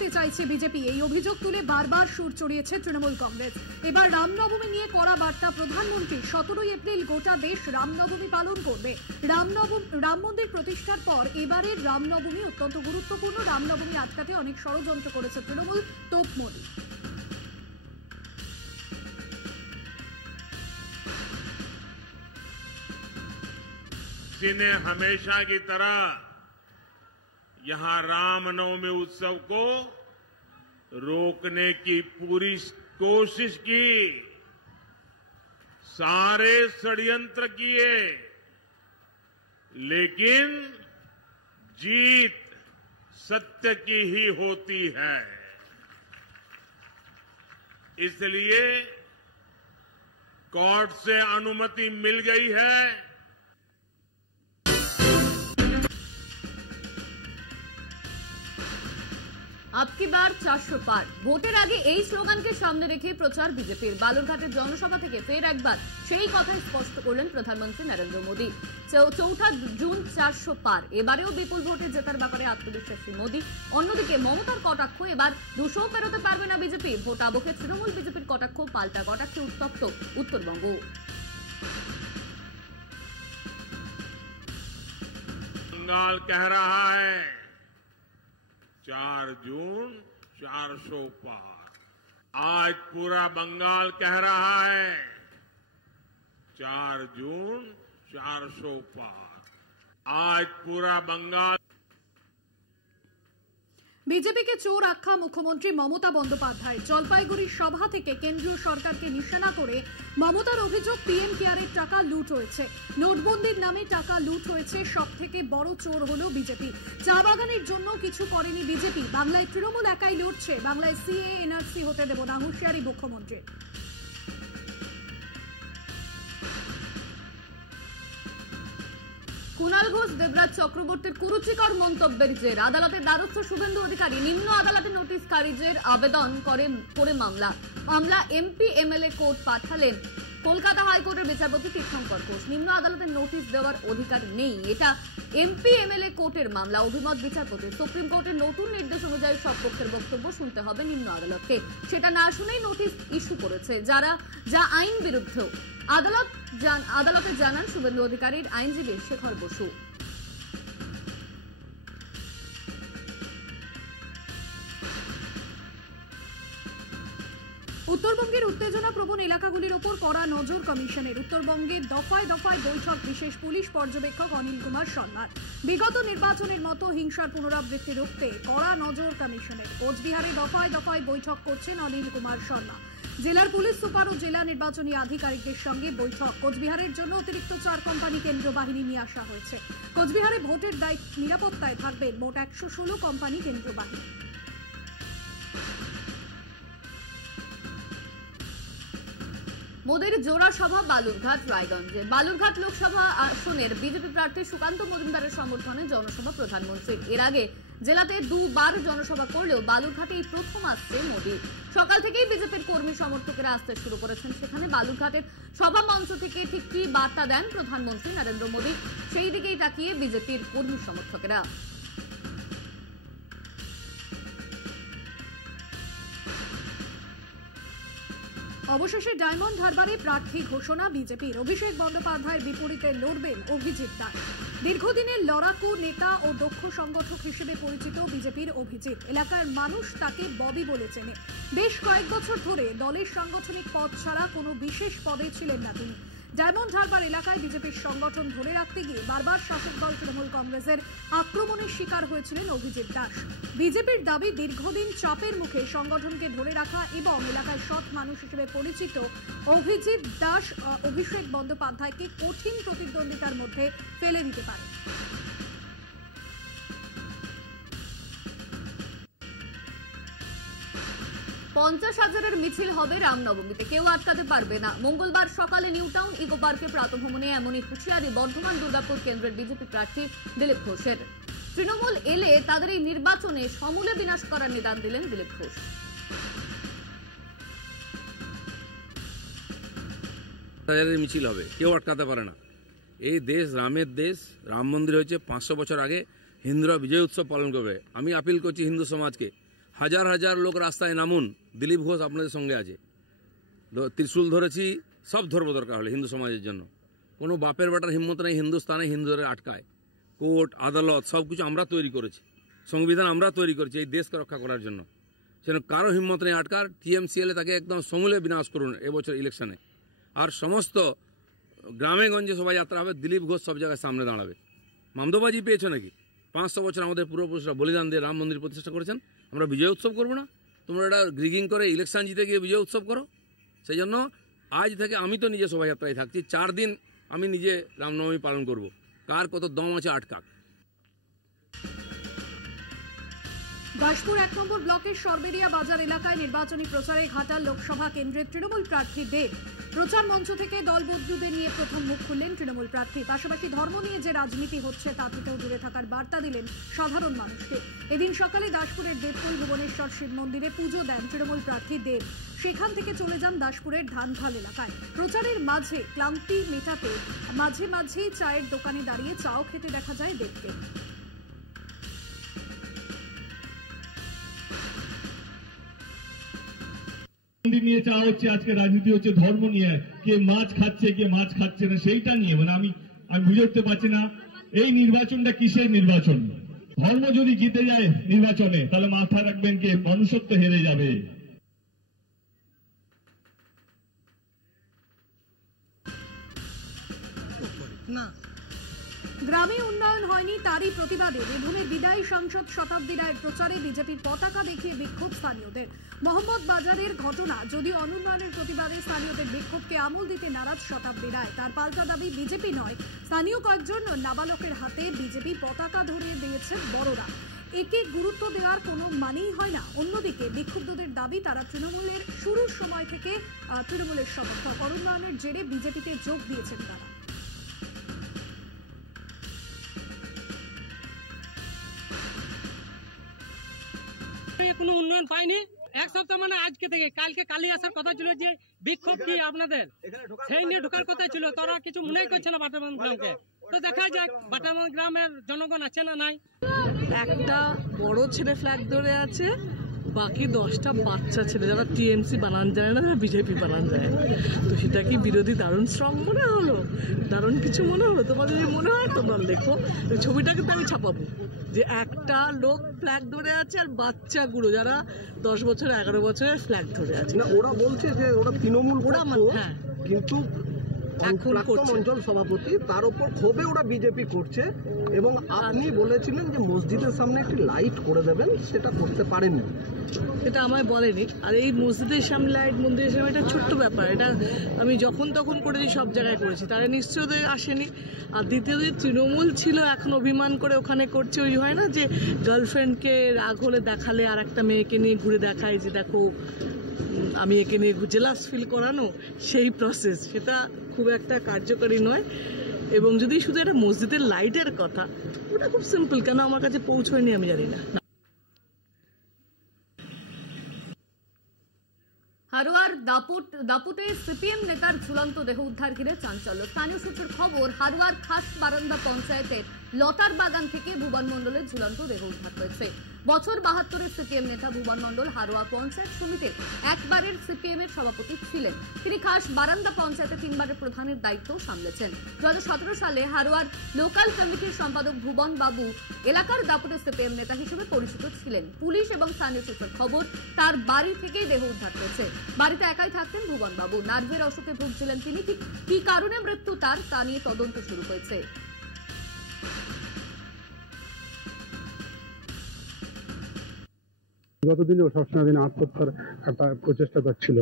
করতে চাইছে বিজেপি, এই অভিযোগ তুলে বারবার সুর চড়িয়েছে তৃণমূল কংগ্রেস। এবার রামনবমী নিয়ে কড়া বার্তা প্রধানমন্ত্রী। 17 এপ্রিল গোটা দেশ রামনবমী পালন করবে। রাম মন্দির প্রতিষ্ঠার পর এবারের রামনবমী অত্যন্ত গুরুত্বপূর্ণ। রামনবমী আটকাতে অনেক ষড়যন্ত্র করেছে তৃণমূল, তোপ মোদি। ने हमेशा की तरह यहां रामनवमी उत्सव को रोकने की पूरी कोशिश की, सारे षड्यंत्र किए, लेकिन जीत सत्य की ही होती है। इसलिए कोर्ट से अनुमति मिल गई है। अब की बार 400 पार। ভোটের আগে এই স্লোগানকে সামনে রেখে প্রচার বিজেপির। বালুরঘাটের জনসভা থেকে ফের একবার সেই কথাই স্পষ্ট করলেন প্রধানমন্ত্রী নরেন্দ্র মোদী। 4 জুন 400 পার। এবারেও বিপুল ভোটে জেতার ব্যাপারে আত্মবিশ্বাসী মোদী। অন্যদিকে মমতার কটাক্ষ, এবার 200 পেরোতে পারবে না বিজেপি। ভোট আবহে তৃণমূল বিজেপির কটাক্ষ, পাল্টা কটাক্ষে উত্তপ্ত উত্তরবঙ্গ। बंगाल कह रहा है 4 जून 400 पार। आज पूरा बंगाल कह रहा है 4 जून 400 पार। आज पूरा बंगाल। বিজেপিকে চোর আখ্যা মুখ্যমন্ত্রী মমতা বন্দ্যোপাধ্যায়। জলপাইগুড়ির সভা থেকে কেন্দ্রীয় সরকারকে নিশানা করে মমতার অভিযোগ, পিএম কেয়ারের টাকা লুট হয়েছে, নোটবন্দির নামে টাকা লুট হয়েছে। সব থেকে বড় চোর হলো বিজেপি। চা বাগানের জন্য কিছু করেনি বিজেপি। বাংলায় তৃণমূল একাই লুটছে। বাংলায় সিএ এনআরসি হতে দেব না, হুঁশিয়ারি মুখ্যমন্ত্রী। কুণাল ঘোষ, দেবরাজ চক্রবর্তীর কুরুচিকর মন্তব্যের জের আদালতের দ্বারস্থ শুভেন্দু অধিকারী নিম্ন আদালতে নোটিশ খারিজের আবেদন করে মামলা এমপি এমএলএ কোর্ট পাঠালেন কলকাতা হাইকোর্টের বিচারপতি তীর্থঙ্কর ঘোষ। নিম্ন আদালতের নোটিশ দেওয়ার অধিকার নেই, এটা এমপি এমএলএ কোর্টের মামলা। অভিমত বিচারপতি। সুপ্রিম কোর্টের নতুন নির্দেশ অনুযায়ী সব পক্ষের বক্তব্য শুনতে হবে নিম্ন আদালতকে। সেটা না শুনেই নোটিশ ইস্যু করেছে যা আইন বিরুদ্ধ। আদালতে জানান শুভেন্দু অধিকারীর আইনজীবী শেখর বসু। উত্তরবঙ্গের উত্তেজনা প্রবণ এলাকাগুলির উপর কড়া নজর কমিশনের। উত্তরবঙ্গে দফায় দফায় বৈঠক বিশেষ পুলিশ পর্যবেক্ষক অনিল কুমার শর্মার। বিগত নির্বাচনের মতো হিংসার পুনরাবৃত্তি রুখতে কড়া নজর কমিশনের। কোচবিহারে দফায় দফায় বৈঠক করছেন অনিল কুমার শর্মা। জেলার পুলিশ সুপার ও জেলা নির্বাচনী আধিকারিকদের সঙ্গে বৈঠক। কোচবিহারের জন্য অতিরিক্ত 4 কোম্পানি কেন্দ্রীয় বাহিনী নিয়ে আসা হয়েছে। কোচবিহারে ভোটের নিরাপত্তায় থাকবেন মোট 116 কোম্পানি কেন্দ্রীয় বাহিনী। মোদীর জোড়া সভা বালুরঘাট রায়গঞ্জে। বালুরঘাট লোকসভা আসনের বিজেপি প্রার্থী সুকান্ত মজুমদারের সমর্থনে জনসভা প্রধানমন্ত্রীর। এর আগে জেলাতে 2 বার জনসভা করলেও বালুরঘাটে এই প্রথম আসছে মোদী। সকাল থেকেই বিজেপির কর্মী সমর্থকেরা আসতে শুরু করেছেন সেখানে। বালুরঘাটের সভা মঞ্চ থেকে ঠিক কি বার্তা দেন প্রধানমন্ত্রী নরেন্দ্র মোদী, সেই দিকেই তাকিয়ে বিজেপির কর্মী সমর্থকেরা। অবশেষে ডায়মন্ড হারবারে প্রার্থী ঘোষণা বিজেপির। অভিষেক বন্দ্যোপাধ্যায়ের বিপরীতে লড়বেন অভিজিৎ দাস। দীর্ঘদিনের লড়াকু নেতা ও দক্ষ সংগঠক হিসেবে পরিচিত বিজেপির অভিজিৎ। এলাকার মানুষ তাকে ববি বলে চেনে। বেশ কয়েক বছর ধরে দলের সাংগঠনিক পদ ছাড়া কোনো বিশেষ পদে ছিলেন না তিনি। ডায়মন্ড হারবার এলাকায় বিজেপির সংগঠন ধরে রাখতে গিয়ে বারবার শাসক দল তৃণমূল কংগ্রেসের আক্রমণের শিকার হয়েছিলেন অভিজিৎ দাস। বিজেপির দাবি, দীর্ঘদিন চাপের মুখে সংগঠনকে ধরে রাখা এবং এলাকায় সৎ মানুষ হিসেবে পরিচিত অভিজিৎ দাস অভিষেক বন্দ্যোপাধ্যায়কে কঠিন প্রতিদ্বন্দ্বিতার মধ্যে ফেলে দিতে পারে। পঞ্চাশ হাজারের মিছিল হবে রামনবমীতে, কেউ আটকাতে পারবে না। মঙ্গলবার সকালে নিউ টাউন ইকো পার্কে প্রাতভ্রমণে এমনই হুঁশিয়ারি বর্ধমান দুর্গাপুর কেন্দ্রের বিজেপি প্রার্থী দিলীপ ঘোষের। তৃণমূল এলে তাদের এই নির্বাচনে সমূলে বিনাশ করার নিদান দিলেন দিলীপ ঘোষ। মিছিল হবে, কেউ আটকাতে পারে না। এই দেশ রামের দেশ। রাম মন্দির হয়েছে 500 বছর আগে। হিন্দুরা বিজয় উৎসব পালন করবে। আমি আপিল করছি হিন্দু সমাজকে, হাজার হাজার লোক রাস্তায় নামুন, দিলীপ ঘোষ আপনাদের সঙ্গে আছে। ত্রিশূল ধরেছি, সব ধরবো দরকার হলে হিন্দু সমাজের জন্য। কোনো বাপের বেটার হিম্মত নেই হিন্দুস্তানে হিন্দুদের আটকায়। কোর্ট আদালত সব কিছু আমরা তৈরি করেছি, সংবিধান আমরা তৈরি করেছি এই দেশকে রক্ষা করার জন্য। সেন কারো হিম্মত নেই আটকার। টিএমসিএলে তাকে একদম সমূলে বিনাশ করুন এবছর ইলেকশনে। আর সমস্ত গ্রামে গঞ্জে শোভাযাত্রা হবে, দিলীপ ঘোষ সব জায়গায় সামনে দাঁড়াবে। মামদোবাজি পেয়েছো নাকি? 500 বছর আমাদের পূর্বপুরুষরা বলিদান দিয়ে রাম মন্দির প্রতিষ্ঠা করেছেন। আমরা বিজয় উৎসব করবো না? তোমরা এটা গ্রিগিং করে ইলেকশন জিতে গিয়ে বিজয় উৎসব করো। সেই জন্য আজ থেকে আমি তো নিজে শোভাযাত্রায় থাকছি, 4 দিন আমি নিজে রামনবমী পালন করব। কার কত দম আছে আটকাক। দাসপুর 1 নম্বর ব্লকের সরবেরিয়া বাজার এলাকায় নির্বাচনী প্রচারে ঘাটাল লোকসভা কেন্দ্রের তৃণমূল প্রার্থী দেব। প্রচার মঞ্চ থেকে দলবদলুদের নিয়ে প্রথম মুখ খুললেন তৃণমূল প্রার্থী। পাশাপাশি ধর্ম নিয়ে যে রাজনীতি হচ্ছে তা থেকেও দূরে থাকার বার্তা দিলেন সাধারণ মানুষকে। এদিন সকালে দাসপুরের দেবকুল ভুবনেশ্বর শিব মন্দিরে পুজো দেন তৃণমূল প্রার্থী দেব। সেখান থেকে চলে যান দাসপুরের ধানখাল এলাকায়। প্রচারের মাঝে ক্লান্তি মেটাতে মাঝে মাঝে চায়ের দোকানে দাঁড়িয়ে চাও খেতে দেখা যায় দেবকে। নিয়ে চাওয়া হচ্ছে, আজকে রাজনীতি হচ্ছে ধর্ম নিয়ে, কে মাছ খাচ্ছে কে মাছ খাচ্ছে না সেইটা নিয়ে। মানে আমি বুঝে উঠতে পারছি না এই নির্বাচনটা কিসের নির্বাচন। ধর্ম যদি জিতে যায় নির্বাচনে তাহলে মাথা রাখবেন কে, মনুষ্যত্ব হেরে যাবে। গ্রামে উন্নয়ন হয়নি, তারই প্রতিবাদে বীরভূমের বিদায়ী সাংসদ শতাব্দী রায়ের প্রচারে বিজেপির পতাকা দেখিয়ে বিক্ষোভ স্থানীয়দের। মোহাম্মদ বাজারের ঘটনা যদিও অনুন্নয়নের প্রতিবাদে স্থানীয়দের বিক্ষোভকে আমল দিতে নারাজ শতাব্দী রায়। তার পাল্টা দাবি বিজেপি নয়, স্থানীয় কয়েকজন নাবালকের হাতে বিজেপি পতাকা ধরিয়ে দিয়েছে বড়রা। একে গুরুত্ব দেওয়ার কোনো মানেই হয় না। অন্যদিকে বিক্ষুব্ধদের দাবি তারা তৃণমূলের শুরুর সময় থেকে তৃণমূলের সমর্থক। অনুন্নয়নের জেরে বিজেপিতে যোগ দিয়েছেন তারা। কোনো উন্নয়ন পাইনি। 1 সপ্তাহ মানে আজকে থেকে কালি আসার কথা ছিল, যে বিক্ষোভ কি আপনাদের সেই নিয়ে ঢোকার কথা ছিল। তারা কিছু মনেই করছে না বাটারবান গ্রামকে। তো দেখা যাক বাটারবান গ্রামের জনগণ আছে না নাই। একটা বড় ছেলে ফ্ল্যাগ ধরে আছে, বাকি 10টা বাচ্চা ছেলে যারা টিএমসি বানান যায় না, যারা বিজেপি বানান যায়। তো সেটা কি বিরোধী দারুণ স্ট্রং মনে হলো, দারুণ কিছু মনে হলো? তোমাদের যদি মনে হয় তোমরা লেখো, ওই ছবিটা কিন্তু আমি ছাপাবো যে একটা লোক ফ্ল্যাগ ধরে আছে আর বাচ্চাগুলো যারা 10 বছর 11 বছরের ফ্ল্যাগ ধরে আছে। ওরা বলছে যে ওরা তৃণমূল হ্যাঁ কিন্তু অঞ্চল সভাপতি তার উপর ক্ষোভে ওরা বিজেপি করছে। এবং আপনি বলেছিলেন যে মসজিদের সামনে একটি লাইট করে দেবেন, সেটা করতে পারেননি। এটা আমায় বলেনি। আর এই মসজিদের সামনে লাইট, মন্দিরের সামনে এটা ছোট্ট ব্যাপার, এটা আমি যখন তখন করেছি, সব জায়গায় করেছি, তারা নিশ্চয়ই আসেনি। আর দ্বিতীয়ত তৃণমূল ছিল, এখন অভিমান করে ওখানে করছে। ওই হয় না যে গার্লফ্রেন্ডকে রাগ হলে দেখালে আর একটা মেয়েকে নিয়ে ঘুরে দেখায় যে দেখো আমি একে নিয়ে জেলাস ফিল করানো, সেই প্রসেস, সেটা খুব একটা কার্যকরী নয়। এবং যদি শুধু একটা মসজিদের লাইটের কথা, ওটা খুব সিম্পল, কেন আমার কাছে পৌঁছয়নি আমি জানি না। হারোয়ার দাপুটে সিপিএম নেতার ঝুলন্ত দেহ উদ্ধার ঘিরে চাঞ্চল্য। স্থানীয় সূত্রের খবর, হারোয়ার খাস বারান্দা পঞ্চায়েতের লতার বাগান থেকে ভুবন মণ্ডলের ঝুলন্ত দেহ উদ্ধার হয়েছে। বছর 72-এর সিপিএম নেতা ভুবন মণ্ডল হারোয়া পঞ্চায়েত সমিতির একবারের সিপিএম এর সভাপতি ছিলেন। তিনি খাস বারান্দা পঞ্চায়েতে 3বারের প্রধানের দায়িত্ব সামলেছেন। 2017 সালে হারোয়ার লোকাল কমিটির সম্পাদক ভুবন বাবু এলাকার দাপুটে সিপিএম নেতা হিসেবে পরিচিত ছিলেন। পুলিশ এবং স্থানীয় সূত্রের খবর, তার বাড়ি থেকেই দেহ উদ্ধার হয়েছে। বাড়িতে একাই থাকতেন ভুবন বাবু। নার্ভের অসুখে ভুগছিলেন তিনি। ঠিক কি কারণে মৃত্যু তা নিয়ে তদন্ত শুরু হয়েছে। যতদিনও সবসময় দিন আত্মহত্যার একটা প্রচেষ্টা করছিল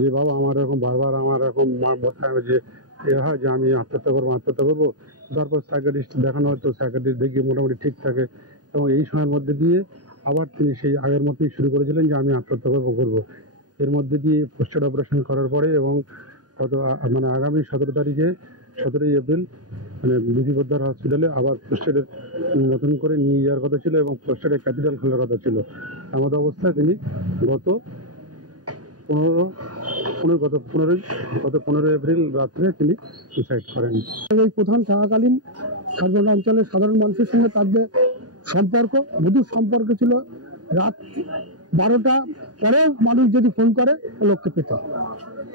যে বাবা আমার এরকম বারবার আমার এরকম মাথায় যে এ হয় যে আমি আত্মহত্যা করবো। তারপর সাইকিয়াট্রিস্ট দেখানো হতো, সাইকিয়াট্রিস্ট দেখিয়ে মোটামুটি ঠিক থাকে। এবং এই সময়ের মধ্যে দিয়ে আবার তিনি সেই আগের মতোই শুরু করেছিলেন যে আমি আত্মহত্যা করবো। এর মধ্যে দিয়ে পোস্টেড অপারেশন করার পরে এবং মানে আগামী 17 এপ্রিল মানে বিধিবদ্ধ হসপিটালে আবার পোস্টেডের নতুন করে নিয়ে যাওয়ার কথা ছিল এবং পোস্টেডে ক্যাপিটাল খোলার কথা ছিল। এমন অবস্থায় তিনি গত 15 এপ্রিল রাত্রে তিনি সুসাইড করেন। এই প্রধান থাকাকালীন সর্বনা অঞ্চলের সাধারণ মানুষের সঙ্গে তার যে সম্পর্ক, মধুর সম্পর্ক ছিল, রাত 12টা পরেও মানুষ যদি ফোন করে লোককে পেত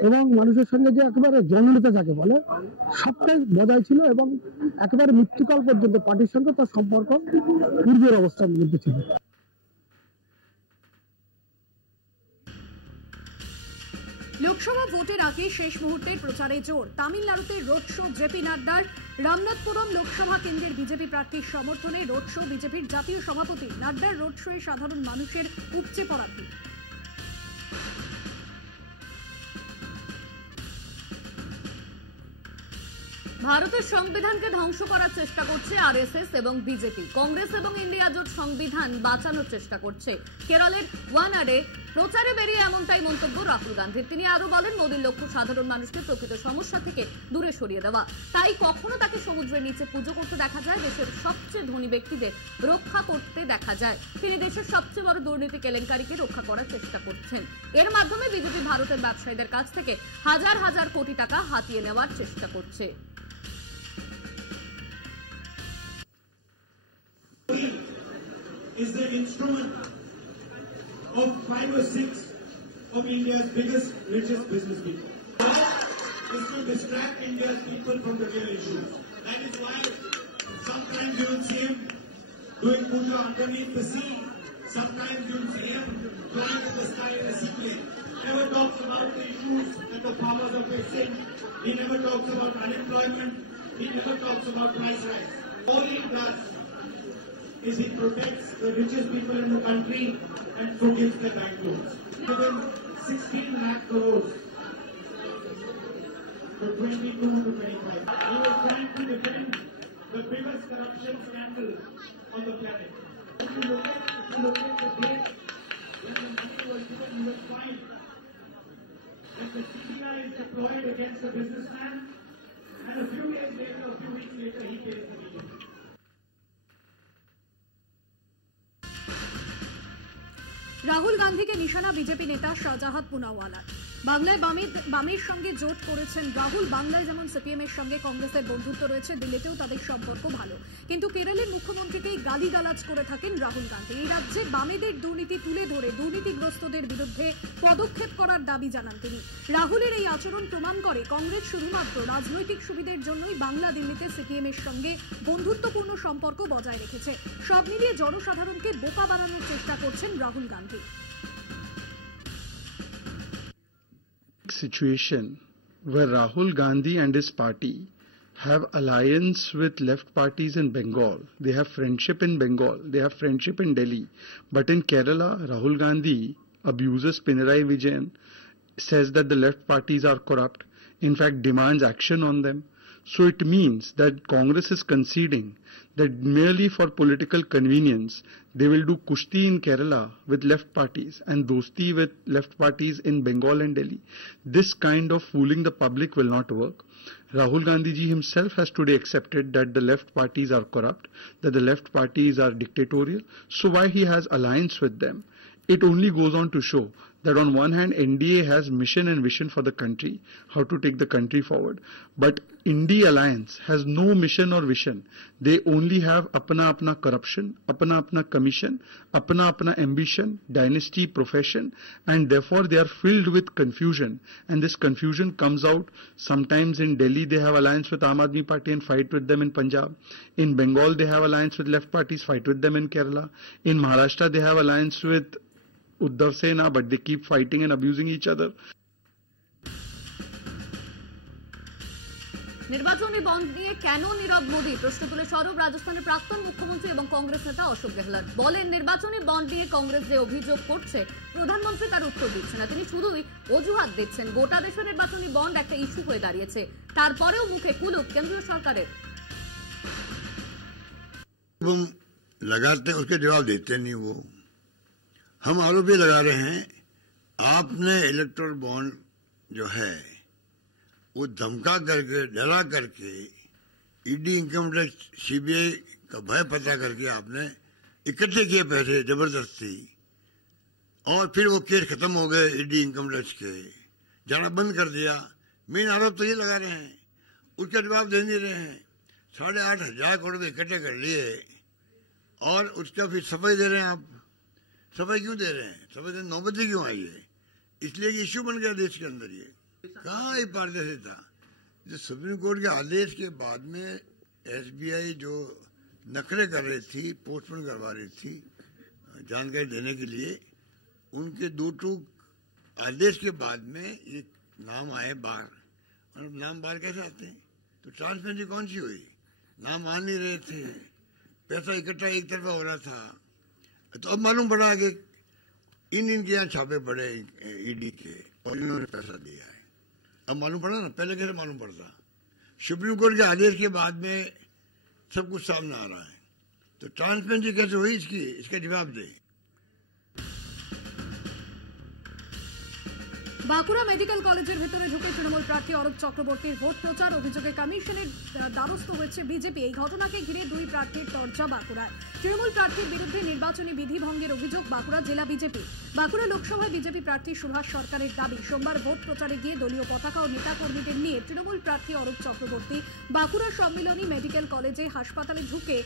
এবং মানুষের সঙ্গে যে একেবারে জননেতা যাকে বলে সবটাই বজায় ছিল এবং একেবারে মৃত্যুকাল পর্যন্ত পার্টির সঙ্গে তার সম্পর্ক পূর্বের অবস্থার মধ্যে ছিল। লোকসভা ভোটের আগে শেষ মুহূর্তের প্রচারে জোর। তামিলনাড়ুতে road show JP নাড্ডার। Ramanathapuram Lok Sabha কেন্দ্রের বিজেপি প্রার্থীর সমর্থনে রোড শো বিজেপির জাতীয় সভাপতি নাড্ডার রোড শোয়ে সাধারণ মানুষের উপচে পড়া ভিড়। ভারতের সংবিধানকে ধ্বংস করার চেষ্টা করছে আরএসএস এবং বিজেপি। কংগ্রেস এবং ইন্ডিয়া জোট সংবিধান বাঁচানোর চেষ্টা করছে। কেরলের ওয়ানাডে প্রচারে বেরিয়ে এমনটাই মন্তব্য রাহুল গান্ধীর। তিনি আরো বলেন, মোদীর লক্ষ্য সাধারণ মানুষকে প্রকৃত সমস্যা থেকে দূরে সরিয়ে দেওয়া। তাই কখনো তাকে সমুদ্রের নিচে পুজো করতে দেখা যায়, দেশের সবচেয়ে ধনী ব্যক্তিদের রক্ষা করতে দেখা যায়। তিনি দেশের সবচেয়ে বড় দুর্নীতি কেলেঙ্কারিকে রক্ষা করার চেষ্টা করছেন। এর মাধ্যমে বিজেপি ভারতের ব্যবসায়ীদের কাছ থেকে হাজার হাজার কোটি টাকা হাতিয়ে নেওয়ার চেষ্টা করছে। Is the instrument of 5 or 6 of India's biggest, richest business people. Is to distract India's people from the real issues. That is why sometimes you will see him doing puja underneath the sea. Sometimes you will see him flying in the sky in a seaplane. Never talks about the issues that the farmers are facing. He never talks about unemployment. He never talks about price rise. All he does is he protects the richest people in the country and forgives their bank loans. Given 16 lakh crores for 22 to 25. He was trying to defend the biggest corruption scandal on the planet. If you look at the date when the money was given, you will find that the CBI is deployed against the businessman, and a few days later, a few weeks later, he pays the million. Rahul গান্ধীকে নিশানা BJP নেতা শাহজাহাদ পুনাওয়ালা। বাংলায় বামের সঙ্গে জোট করেছেন রাহুল। বাংলায় যেমন সিপিএম এর সঙ্গে কংগ্রেসের বন্ধুত্ব রয়েছে, দিল্লিতেও তাদের সম্পর্ক ভালো, কিন্তু কেরলের মুখ্যমন্ত্রীকেই গালিগালাজ করে থাকেন রাহুল গান্ধী। এই রাজ্যে বামেদের দুর্নীতি তুলে ধরে দুর্নীতিগ্রস্তদের বিরুদ্ধে পদক্ষেপ করার দাবি জানান তিনি। রাহুলের এই আচরণ প্রমাণ করে কংগ্রেস শুধুমাত্র রাজনৈতিক সুবিধের জন্যই বাংলা দিল্লিতে সিপিএম এর সঙ্গে বন্ধুত্বপূর্ণ সম্পর্ক বজায় রেখেছে। সব মিলিয়ে জনসাধারণকে বোকা বানানোর চেষ্টা করছেন Rahul Gandhi. Situation where Rahul Gandhi and his party have alliance with left parties in Bengal. They have friendship in Bengal. They have friendship in Delhi. But in Kerala, Rahul Gandhi abuses Pinarayi Vijayan, says that the left parties are corrupt, in fact demands action on them. So it means that Congress is conceding that merely for political convenience, they will do kushti in Kerala with left parties and dosti with left parties in Bengal and Delhi. This kind of fooling the public will not work. Rahul Gandhi ji himself has today accepted that the left parties are corrupt, that the left parties are dictatorial. So why he has alliance with them? It only goes on to show that on one hand NDA has mission and vision for the country, how to take the country forward, but India Alliance has no mission or vision. They only have apna corruption, apna commission, apna ambition, dynasty, profession, and therefore they are filled with confusion, and this confusion comes out sometimes in Delhi they have alliance with Aam Aadmi Party and fight with them in Punjab. In Bengal they have alliance with left parties, fight with them in Kerala. In Maharashtra they have alliance with Uddhav Sena, but they keep fighting and abusing each other. নির্বাচনী bond নিয়ে কেন নীরব মোদী প্রশ্ন তুলে সরব রাজস্থানের প্রাক্তন মুখ্যমন্ত্রী এবং কংগ্রেস নেতা অশোক গেহলট। বলেন, নির্বাচনী বন্ড নিয়ে কংগ্রেস যে অভিযোগ করছে প্রধানমন্ত্রী তার উত্তর দিচ্ছে না, তিনি শুধুই অজুহাত দিচ্ছেন। গোটা দেশের নির্বাচনী বন্ড একটা ইস্যু হয়ে দাঁড়িয়েছে, তারপরেও মুখে কুলুপ কেন্দ্রীয় সরকারের। लगाते उसके जवाब देते नहीं वो। हम आरोप ये लगा रहे हैं आपने इलेक्टोरल बॉन्ड जो है वो धमका करके डरा करके ईडी इनकम टैक्स सीबीआई का भय पता करके आपने इकट्ठे किए पैसे जबरदस्ती और फिर वो केस खत्म हो गए ईडी इनकम टैक्स के, जाना बंद कर दिया। मेन आरोप तो ये लगा रहे हैं, उसका जवाब दे नहीं रहे हैं। 8,500 करोड़ रुपये इकट्ठे कर लिए और उसका फिर सफाई दे रहे हैं आप। सफाई क्यों दे रहे हैं? सफाई देने नौबत क्यों आई है? इसलिए कि इश्यू बन गया देश के अंदर। ये कहाँ ये पारदर्शिता? जो सुप्रीम कोर्ट के आदेश के बाद में SBI जो नखरे कर रही थी, पोस्टपोन करवा रही थी जानकारी देने के लिए, उनके दो टूक आदेश के बाद में ये नाम आए बाहर। और नाम बाहर कैसे आते हैं? तो ट्रांसपेरेंसी कौन सी हुई? नाम आ नहीं रहे थे, पैसा इकट्ठा एक तरफा हो रहा था। तो अब मालूम पड़ा कि इनके यहाँ छापे पड़े ED के और इन्होंने पैसा दिया है। अब मालूम पड़ा ना, पहले कैसे मालूम पड़ता? सुप्रीम कोर्ट के आदेश के बाद में सब कुछ सामने आ रहा है। तो ट्रांसपेरेंसी कैसे हुई इसका जवाब दे। বাঁকুড়া মেডিকেল কলেজের ভেতরে ঢুকে তৃণমূল প্রার্থী অরূপ চক্রবর্তীর ভোট প্রচার অভিযোগে কমিশনের দ্বারস্থ হয়েছে বিজেপি। এই ঘটনাকে ঘিরে দুই প্রার্থীর তরজা বাঁকুড়ায়। তৃণমূল প্রার্থীর বিরুদ্ধে নির্বাচনী বিধি ভঙ্গের অভিযোগ বাঁকুড়া জেলা বিজেপি। বাঁকুড়া লোকসভায় বিজেপি প্রার্থী সুভাষ সরকারের দাবি, সোমবার ভোট প্রচারে গিয়ে দলীয় পতাকা ও নেতাকর্মীদের নিয়ে তৃণমূল প্রার্থী অরূপ চক্রবর্তী বাঁকুড়া সম্মিলনী মেডিকেল কলেজে হাসপাতালে ঢুকে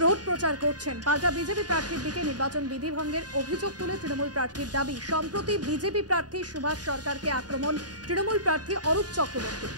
ভোট প্রচার করছেন। পাল্টা বিজেপি প্রার্থীর দিকে নির্বাচন বিধি ভঙ্গের অভিযোগ তুলে তৃণমূল প্রার্থীর দাবি, সম্প্রতি বিজেপি প্রার্থী সুভাষ সরকারকে আক্রমণ তৃণমূল প্রার্থী অরূপ চক্রবর্তী।